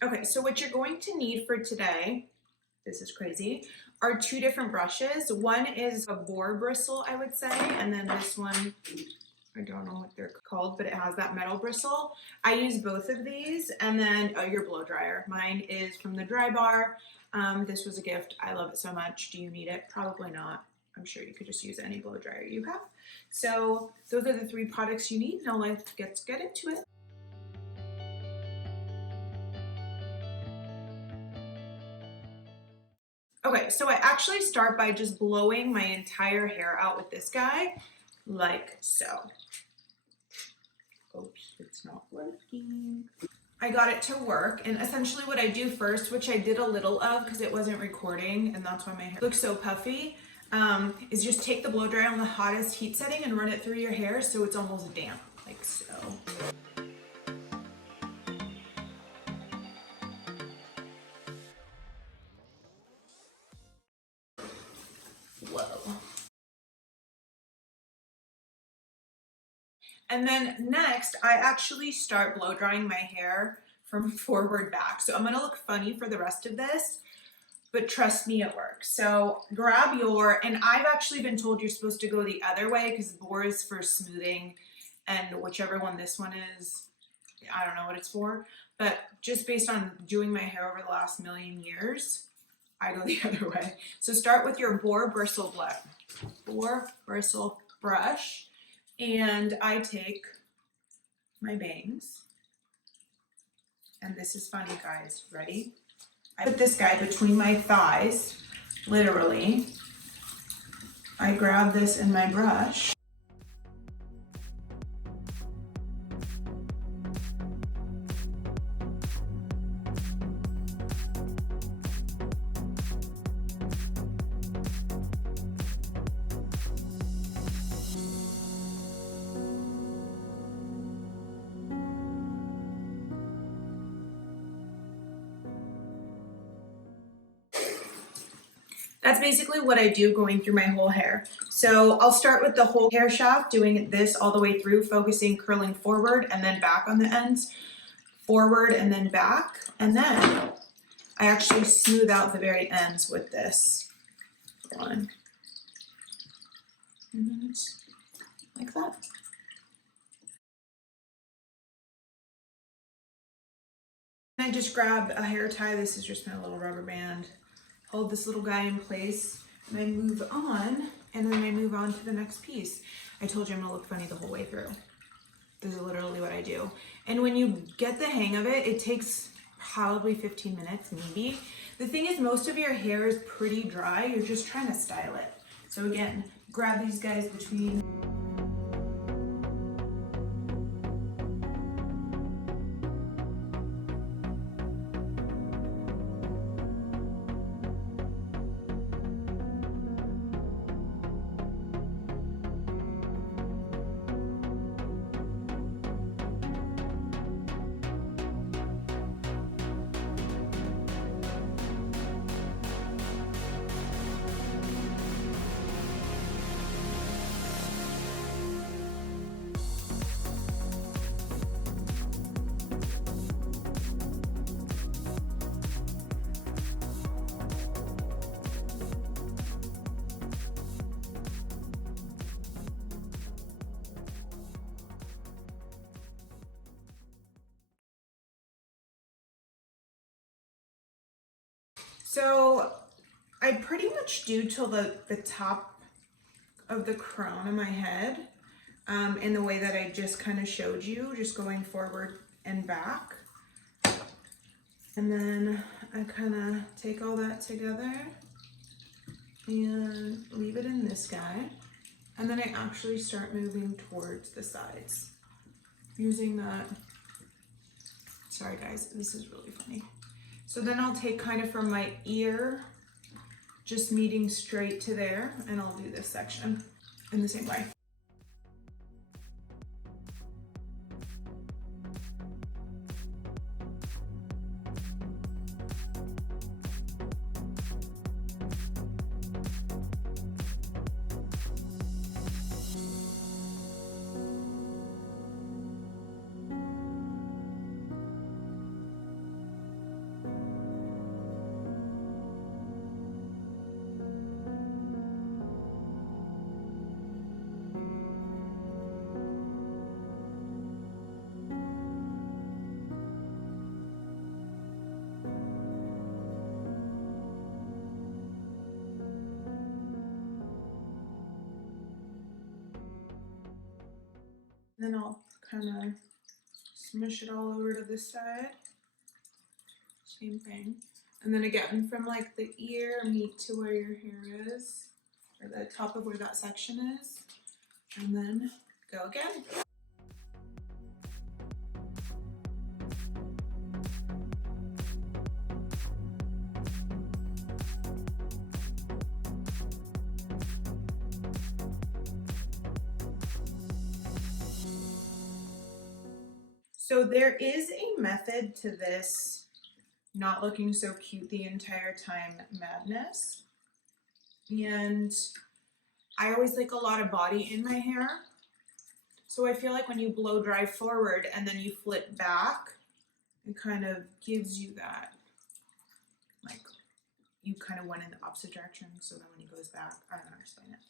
Okay, so what you're going to need for today, this is crazy, are two different brushes. One is a boar bristle, I would say, and then this one, I don't know what they're called, but it has that metal bristle. I use both of these, and then your blow dryer. Mine is from the Drybar. This was a gift. I love it so much. Do you need it? Probably not. I'm sure you could just use any blow dryer you have. So those are the three products you need. Now let's get into it. Okay, so I actually start by just blowing my entire hair out with this guy, like so. Oops, it's not working. I got it to work, and essentially what I do first, which I did a little of because it wasn't recording and that's why my hair looks so puffy, is just take the blow dryer on the hottest heat setting and run it through your hair so it's almost damp, like so. Whoa. And then next, I actually start blow drying my hair from forward back. So I'm gonna look funny for the rest of this, but trust me, it works. So grab your, and I've actually been told you're supposed to go the other way because boar is for smoothing, and whichever one this one is, I don't know what it's for, but just based on doing my hair over the last million years, I go the other way. So start with your boar bristle brush, and I take my bangs, and this is funny, guys. Ready? I put this guy between my thighs, literally. I grab this in my brush. That's basically what I do going through my whole hair. So I'll start with the whole hair shaft, doing this all the way through, focusing, curling forward and then back on the ends, forward and then back. And then I actually smooth out the very ends with this one. And like that. I just grab a hair tie. This is just my little rubber band. Hold this little guy in place, and I move on, and then I move on to the next piece. I told you I'm gonna look funny the whole way through. This is literally what I do. And when you get the hang of it, it takes probably 15 minutes, maybe. The thing is, most of your hair is pretty dry. You're just trying to style it. So again, grab these guys between. So I pretty much do till the top of the crown of my head, in the way that I just kind of showed you, just going forward and back. And then I kind of take all that together and leave it in this guy. And then I actually start moving towards the sides using that. Sorry guys, this is really funny. So then I'll take kind of from my ear, just meeting straight to there, and I'll do this section in the same way. Then I'll kind of smush it all over to this side. Same thing. And then again, from like the ear meet to where your hair is, or the top of where that section is, and then go again. So there is a method to this not looking so cute the entire time madness. And I always like a lot of body in my hair. So I feel like when you blow dry forward and then you flip back, it kind of gives you that, like, you kind of went in the opposite direction. So then when he goes back, I don't understand it.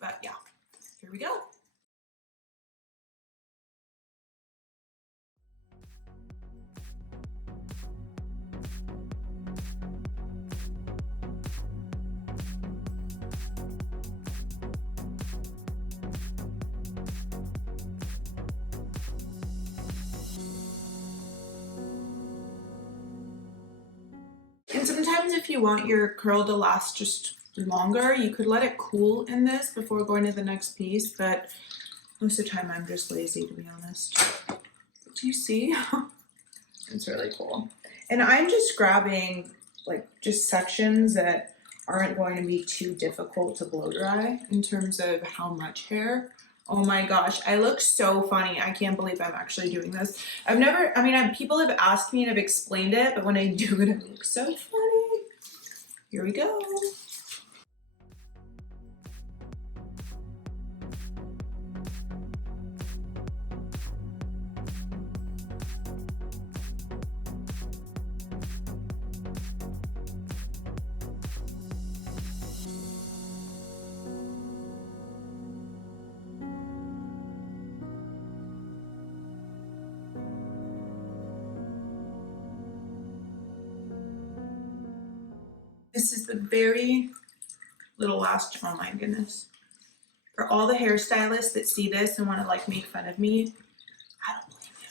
But yeah, here we go. And sometimes if you want your curl to last just longer, you could let it cool in this before going to the next piece, but most of the time I'm just lazy, to be honest. But do you see? It's really cool. And I'm just grabbing like just sections that aren't going to be too difficult to blow dry in terms of how much hair. Oh my gosh, I look so funny. I can't believe I'm actually doing this. People have asked me and I've explained it, but when I do it, it looks so funny. Here we go. This is the very little last, oh my goodness. For all the hairstylists that see this and want to like make fun of me, I don't blame you.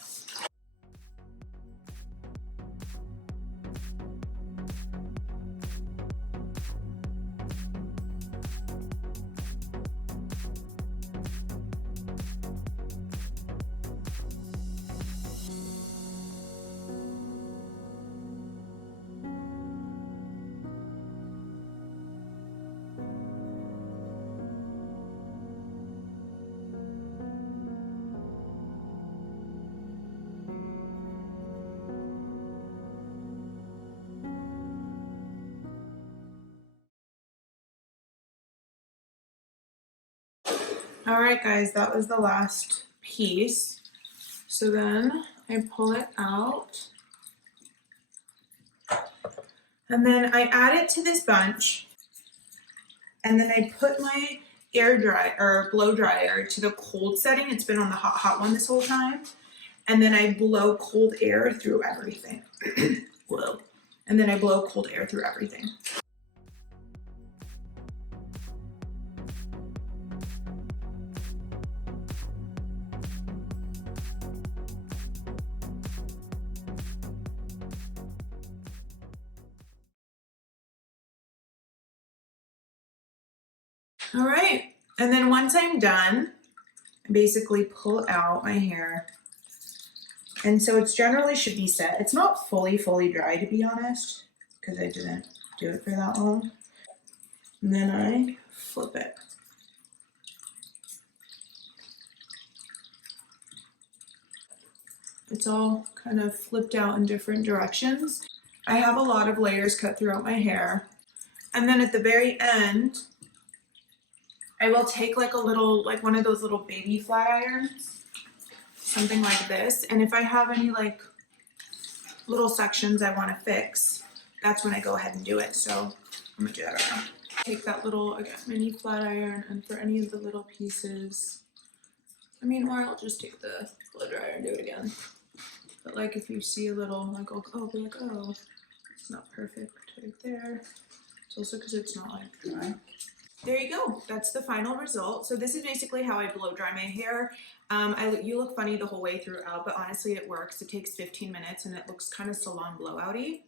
All right, guys, that was the last piece. So then I pull it out. And then I add it to this bunch. And then I put my air dry or blow dryer to the cold setting. It's been on the hot one this whole time. And then I blow cold air through everything. Whoa. And then I blow cold air through everything. All right, and then once I'm done, I basically pull out my hair. And so it's generally should be set. It's not fully dry, to be honest, because I didn't do it for that long. And then I flip it. It's all kind of flipped out in different directions. I have a lot of layers cut throughout my hair. And then at the very end, I will take like a little, like one of those little baby flat irons, something like this. And if I have any like little sections I want to fix, that's when I go ahead and do it. So I'm gonna do that right now. Take that little, I got mini flat iron, and for any of the little pieces, or I'll just take the blow dryer and do it again. But like if you see a little, like, oh, be like, oh, it's not perfect right there. It's also because it's not like dry. there you go. That's the final result. So this is basically how I blow dry my hair. You look funny the whole way throughout, but honestly it works. It takes 15 minutes and it looks kind of salon blowout-y.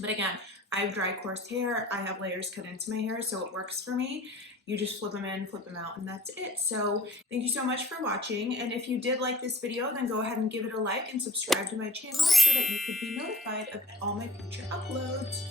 But again, I have dry coarse hair. I have layers cut into my hair, so it works for me. You just flip them in, flip them out, and that's it. So thank you so much for watching. And if you did like this video, then go ahead and give it a like and subscribe to my channel so that you could be notified of all my future uploads.